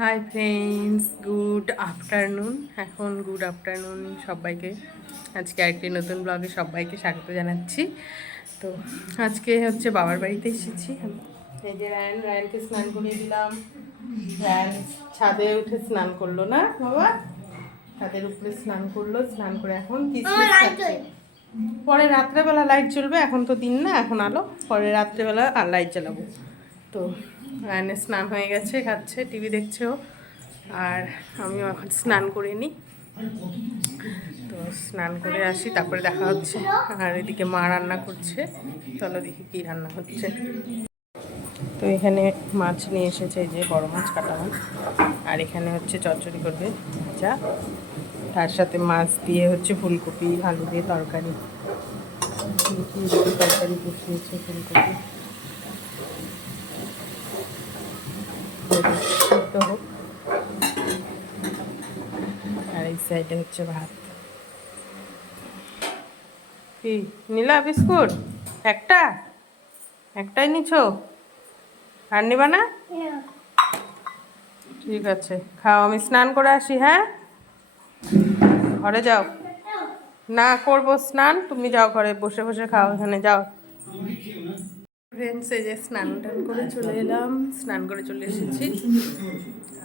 Hi friends, good afternoon. এখন good afternoon সবাইকে। আজকে আরেকটি নতুন ব্লগে সবাইকে স্বাগত জানাচ্ছি। তো আজকে হচ্ছে বাবার বাড়িতে এসেছি। এই যে রায়নকে স্নান করিয়ে দিলাম। রায়ন ছাদে উঠে স্নান করলো না বাবা, ছাদের উপরে স্নান করলো। স্নান করে এখন কিসমিস খাচ্ছে। পরে রাত্রেবেলা লাইট জ্বলবে, এখন তো দিন না, এখন আলো। পরে রাত্রেবেলা আর লাইট জ্বালাবো। তো রায়নের স্নান হয়ে গেছে, খাচ্ছে, টিভি দেখছে ও। আর আমিও এখন স্নান করে নিই। তো স্নান করে আসি, তারপরে দেখা হচ্ছে। আর এদিকে মা রান্না করছে, চলো দেখি কী রান্না হচ্ছে। তো এখানে মাছ নিয়ে এসেছে, এই যে বড় মাছ, কাটা মাছ। আর এখানে হচ্ছে চচ্চড়ি করবে যা, তার সাথে মাছ দিয়ে হচ্ছে ফুলকপি আলু দিয়ে তরকারি। তরকারি বসিয়েছে ফুলকপি, সিদ্ধ হোক। আর এই সাইডে হচ্ছে ভাত। কি নিলা বিস্কুট? একটাই নিছো? আর নিবা না? ঠিক আছে, খাও। আমি স্নান করে আসি। হ্যাঁ, ঘরে যাও। না, করবো স্নান, তুমি যাও ঘরে, বসে বসে খাও। এখানে যাও। ফ্রেন্ডস, এই যে স্নান টান করে চলে এলাম, স্নান করে চলে এসেছি।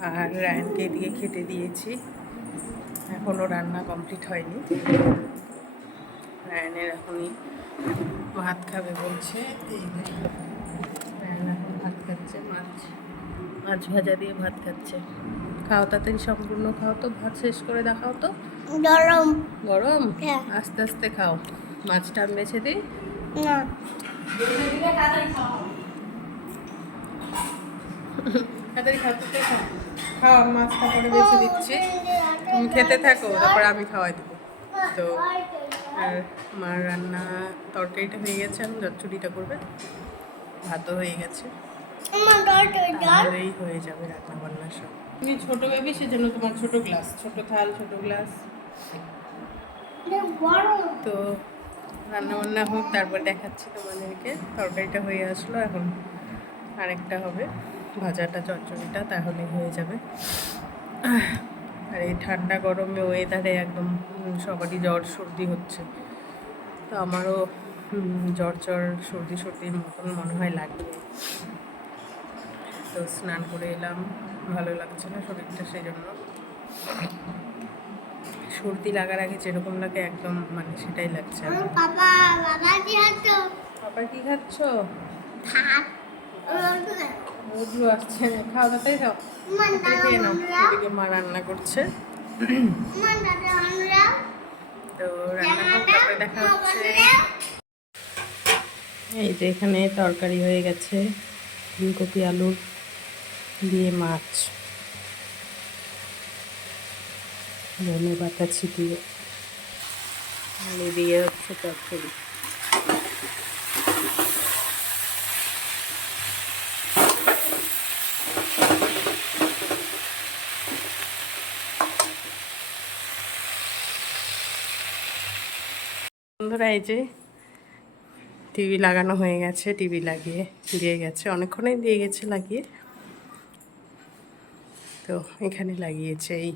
আর রায়নকে এদিকে খেতে দিয়েছি, এখনও রান্না কমপ্লিট হয়নি। রায়নের এখনই ভাত খাবে বলছে। এই রায়ন এখন ভাত খাচ্ছে, মাছ ভাজা দিয়ে ভাত খাচ্ছে। খাও তাড়াতাড়ি, সম্পূর্ণ খাও তো, ভাত শেষ করে দেখাও তো। গরম গরম, আস্তে আস্তে খাও। মাছটা আমি বেছে দিই না, তাড়াতাড়ি খাও, তাড়াতাড়ি খাও। খাও, মাছটা করে বেছে দিচ্ছি, তুমি খেতে থাকো, তারপর আমি খাওয়াই দেবো। তো আর মার রান্না, তরকারিটা হয়ে গেছে, আমি চচ্চড়িটা করবে। ভাতও হয়ে গেছে, তাহলেই হয়ে যাবে রান্না বান্না সব। তুমি ছোট বেবি, সেজন্য তোমার ছোট গ্লাস, ছোট থাল, ছোট গ্লাস। তো রান্না বান্না হোক, তারপর দেখাচ্ছি তোমাদেরকে। তরকারিটা হয়ে আসলো, এখন আরেকটা হবে, ভাজাটা চচ্চড়িটা, তাহলে হয়ে যাবে। আর এই ঠান্ডা গরমে ওয়েদারে একদম সবারই জ্বর সর্দি হচ্ছে। তো আমারও জ্বর সর্দির মতন মনে হয় লাগবে। তো স্নান করে এলাম, ভালো লাগছে না শরীরটা, সেই জন্য। সর্দি লাগার আগে যেরকম লাগে একদম, মানে সেটাই লাগছে। বাবা কি খাচ্ছ? রোদ্রু আসছে, খাও তাড়াতাড়ি খাও, খেয়ে নাও। এদিকে মা রান্না করছে। তো রান্না হোক, তারপরে দেখা হচ্ছে। এই যে এখানে তরকারি হয়ে গেছে, ফুলকপি আলু দিয়ে মাছ, ধনে পাতা ছিটিয়ে, আলু দিয়ে হচ্ছে তরকারি। বন্ধুরা, এই যে টিভি লাগানো হয়ে গেছে, টিভি লাগিয়ে দিয়ে গেছে, অনেকক্ষণই দিয়ে গেছে লাগিয়ে। তো এখানে লাগিয়েছে এই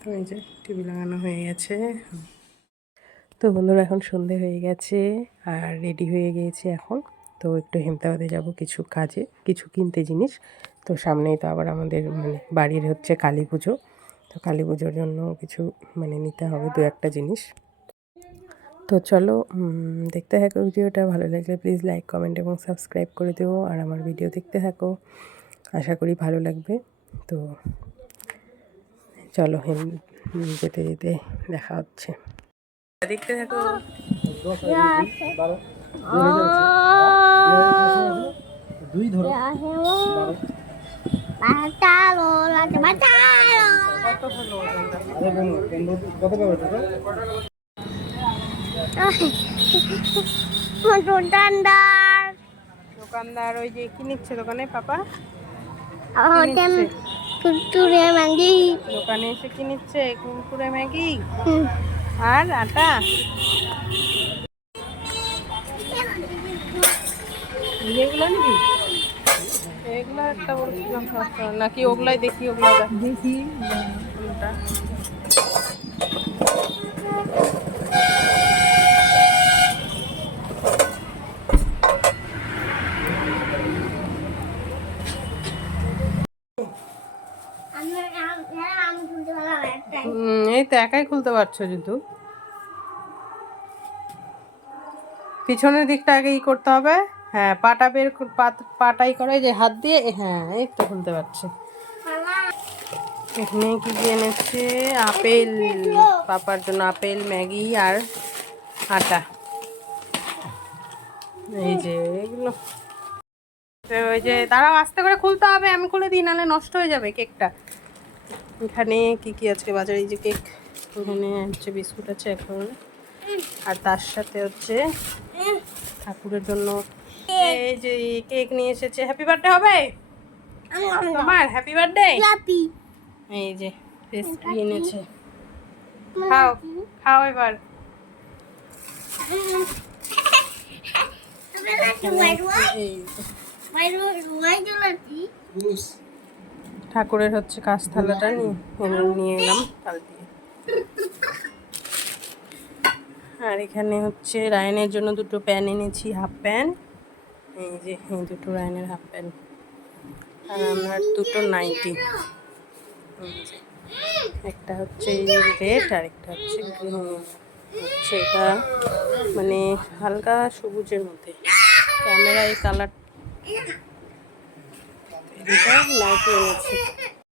তো এই যে টিভি লাগানো হয়ে গেছে। তো বন্ধুরা, এখন সন্ধে হয়ে গেছে আর রেডি হয়ে গিয়েছি এখন। তো একটু হেমতাবাদে যাব কিছু কাজে, কিছু কিনতে জিনিস। তো সামনেই তো আবার আমাদের মানে বাড়ির হচ্ছে কালী পুজো। তো কালী পুজোর জন্য কিছু মানে নিতে হবে, দু একটা জিনিস। তো চলো দেখতে থাকো ভিডিওটা। ভালো লাগলে প্লিজ লাইক, কমেন্ট এবং সাবস্ক্রাইব করে দেবো। আর আমার ভিডিও দেখতে থাকো, আশা করি ভালো লাগবে। তো চলো যেতে যেতে দেখা হচ্ছে, দেখতে থাকো। দোকানদার ওই যে কি নিচ্ছে দোকানে পাপা? কুরকুরে ম্যাগি। দোকানে এসে কি নিচ্ছে? কুরকুরে ম্যাগি। আর আটা এগুলো নাকি এগুলো একটা বলছিলাম নাকি ওগুলাই দেখি ওগুলো দেখি কোনটা এই তো একাই খুলতে পারছো যদি পিছনের দিকটা আগে ই করতে হবে। হ্যাঁ পাটা বের পাটাই করে যে হাত দিয়ে হ্যাঁ এই তো খুলতে পারছে। এখানে কি দিয়ে এনেছে আপেল পাপার জন্য আপেল ম্যাগি আর আটা এই যে এগুলো ওই যে দাঁড়াও আস্তে করে খুলতে হবে আমি খুলে দিই নাহলে নষ্ট হয়ে যাবে কেকটা। এখানে কি কি আজকে বাজারে এই যে কেক এখানে হচ্ছে বিস্কুট আছে এখন আর তার সাথে হচ্ছে ঠাকুরের জন্য এই যে কেক নিয়ে এসেছে। হ্যাপি বার্থডে হবে তোমার হ্যাপি বার্থডে এই যে পেস্ট্রি এনেছে খাও খাও এবার ঠাকুরের হচ্ছে কাঁচ থালাটা নিয়ে এলাম পাল্টিয়ে। আর এখানে হচ্ছে রায়নের জন্য দুটো প্যান এনেছি হাফ প্যান এই যে এই দুটো রায়নের হাফ প্যান আর আমার দুটো নাইটি একটা হচ্ছে রেড আর একটা হচ্ছে গ্রিন হচ্ছে এটা মানে হালকা সবুজের মধ্যে ক্যামেরা এই কালার দুটো নাইটি এনেছি।